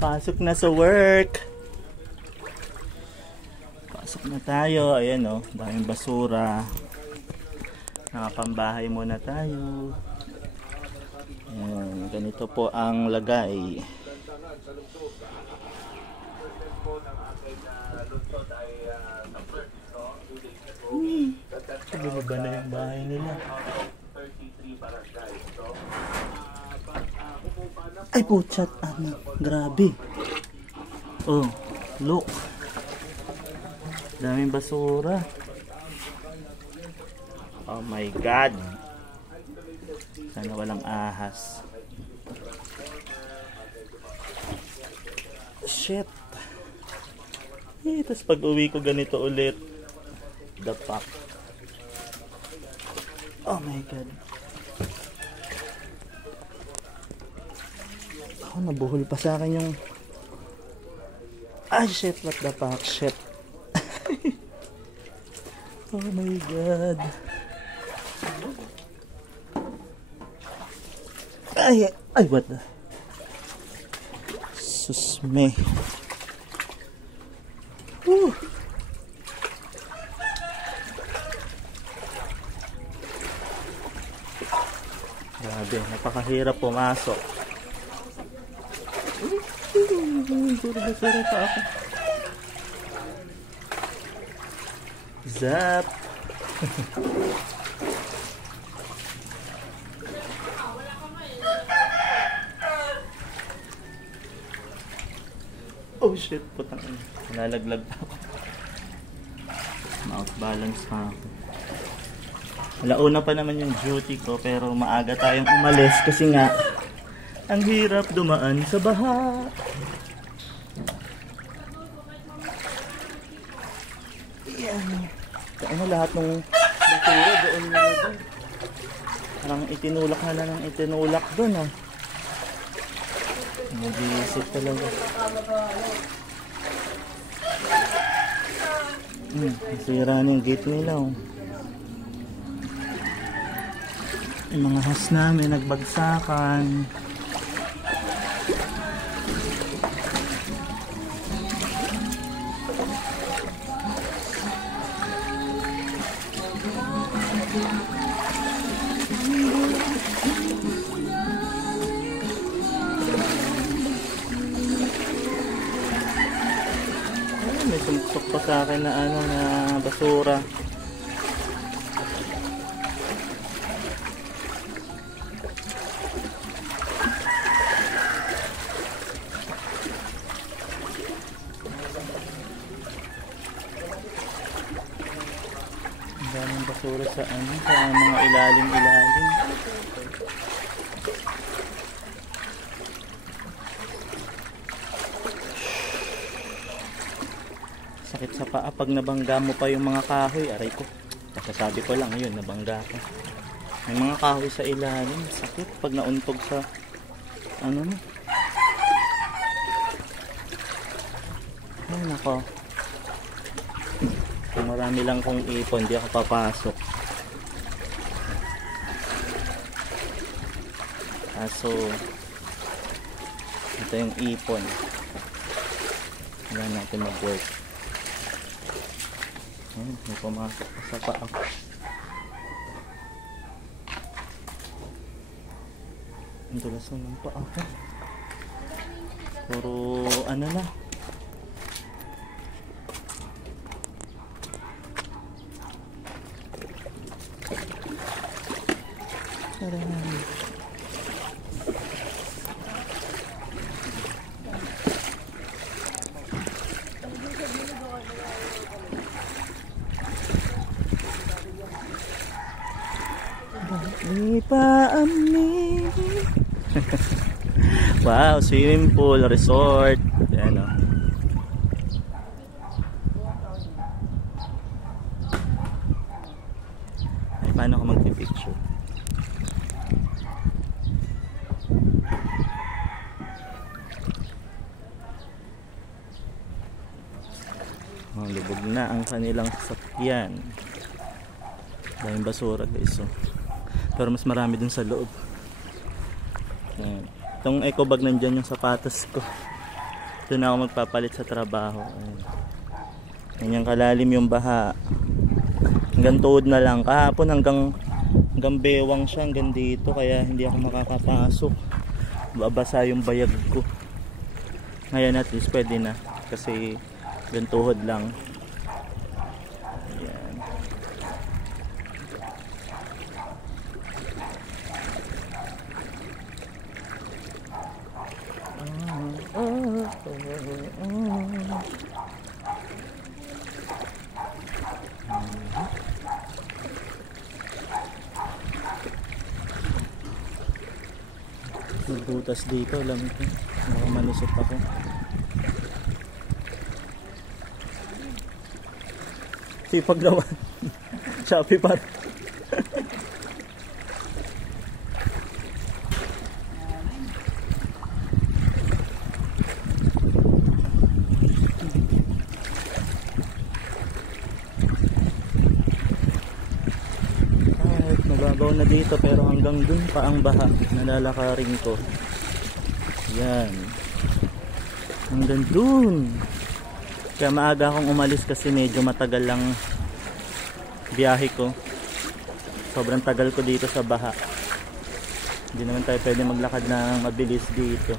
Pasok na sa work. Pasok na tayo. Ayan o, daming basura. Nakapambahay muna tayo. Ayan, ganito po ang lagay. Bumaba na yung bahay nila. Ay putsyat, anak, grabe. Oh, look. Daming basura. Oh my God. Sana walang ahas. Shit. Tapos pag uwi ko ganito ulit. The fuck. Oh my God. Ako, nabuhol pa sa akin yung... Ah, shit, what the fuck, shit. Oh my God. Ay, what the... Susme. Grabe, napakahirap pumasok. Basura pa ako. Zap. Oh shit, putang ina. Nalalaglag pa ako. Ma-out balance pa ako. Alauna pa naman yung duty ko pero maaga tayong umalis kasi nga ang hirap dumaan sa baha. Yan. Ano lahat ng basura doon nilagay. Parang itinulak na lang ng itinulak doon ah. Mag-iisip talaga. Nasira na yung gate nila oh. Yung mga house namin nagbagsakan. May sumusok pa sa akin na ano na basura. Ang daming basura sa ano, sa mga ilalim-ilalim. Sakit sa paa pag nabangga mo pa yung mga kahoy. Aray ko. Kasasabi ko lang yun, nabangga ko. May mga kahoy sa ilalim. Sakit pag nauntog sa ano mo. Ay nako. Kung marami lang kong ipon, di ako papasok. Kaso ito yung ipon. Wala natin mag-work. May pumasok pa sa paa. Ang dulas na ng paa ko. Puro ano na. Wow, swimming pool, resort. Ayan o. Ay, paano ako magpipicture? Oh, lubog na ang kanilang sasakyan. Daming basura guys. So. Pero mas marami dun sa loob. Ayan. Itong eco bag nandyan yung sapatos ko. Doon ako magpapalit sa trabaho. Ganyan kalalim yung baha. Hanggang tuhod na lang. Kahapon hanggang bewang siya hanggang dito. Kaya hindi ako makakapasok. Babasa yung bayag ko. Ngayon at least pwede na. Kasi hanggang tuhod lang. Ayan. Butas dito, alam ko. Baka manusot ako. Sipag naman. Shopee pa. Mababaw na dito pero hanggang dun pa ang baha na lalakarin ko. Yan. Hanggang dun. Kaya maaga akong umalis kasi medyo matagal lang biyahe ko. Sobrang tagal ko dito sa baha. Hindi naman tayo pwede maglakad na mabilis dito.